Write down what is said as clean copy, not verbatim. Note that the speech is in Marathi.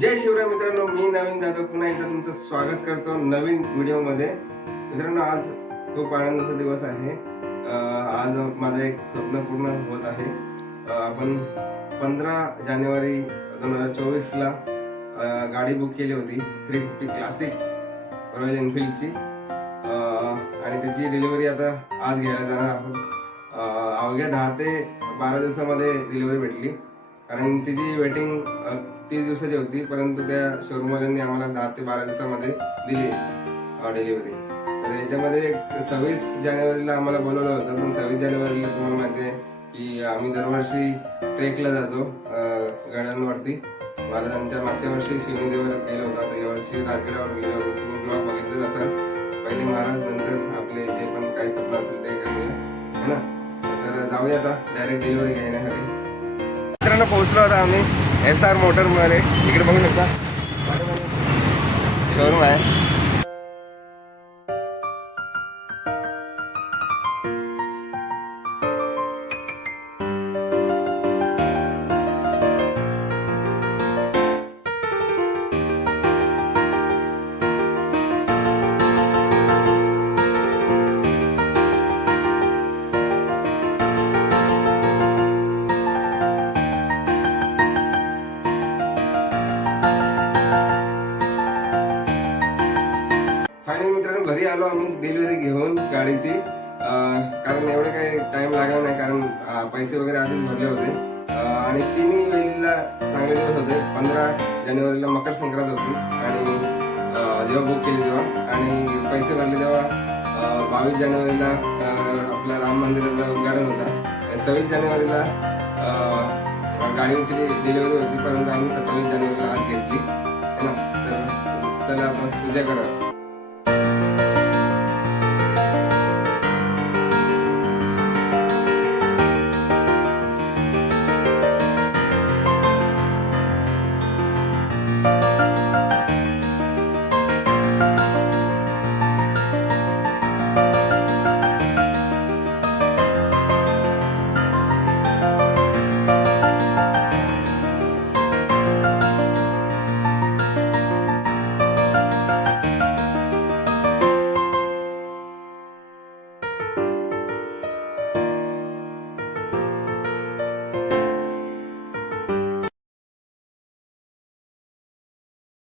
जय शिवराय मित्रांनो, मी नवीन जाधव पुन्हा एकदा तुमचं स्वागत करतो नवीन व्हिडिओमध्ये। मित्रांनो, आज खूप आनंदाचा दिवस आहे। आज माझं एक स्वप्न पूर्ण होत आहे। आपण 15 जानेवारी 2024 ला गाडी बुक केली होती 350 क्लासिक रॉयल एनफील्डची, आणि त्याची डिलिव्हरी आता आज घ्यायला जाणार आहोत। अवघ्या 10 ते 12 दिवसामध्ये डिलिव्हरी भेटली, कारण तिची वेटिंग 30 दिवसाची होती, परंतु त्या शोरूमवाल्यांनी आम्हाला 10 ते 12 दिवसामध्ये दिली डिलिव्हरी। तर याच्यामध्ये 26 जानेवारीला आम्हाला बोलवलं होतं, पण 26 जानेवारीला तुम्हाला माहिती आहे की आम्ही दरवर्षी ट्रेकला जातो गडांवरती। महाराजांच्या मागच्या वर्षी शिवनेरीवर गेलो होतो, आता यावर्षी राजगडावर गेलो होतो। तुम्ही ब्लॉग बघितलेच असाल, पहिले महाराज नंतर आपले जे पण काही स्वप्न असेल ते करूया, है ना। तर जाऊया आता डायरेक्ट डिलिव्हरी घेण्यासाठी। मित्रांनो, पोहोचलो होता आम्ही SR मोटर मध्ये। इकडे बघू शकता शोरूम आहे। फायनली मित्रांनो, घरी आलो आम्ही डिलिव्हरी घेऊन गाडीची। कारण एवढं काही टाइम लागला नाही, कारण पैसे वगैरे आधीच भरले होते। आणि तिन्ही वेळेला चांगले दिवस होते। 15 जानेवारीला मकर संक्रांत होती, आणि जेव्हा बुक केली तेव्हा आणि पैसे भरले तेव्हा 22 जानेवारीला आपल्या राम मंदिराचं उद्घाटन होता, आणि 26 जानेवारीला गाडीची डिलिव्हरी होती, परंतु आम्ही 27 जानेवारीला आज घेतली, है ना। तर चला आता पूजा करा।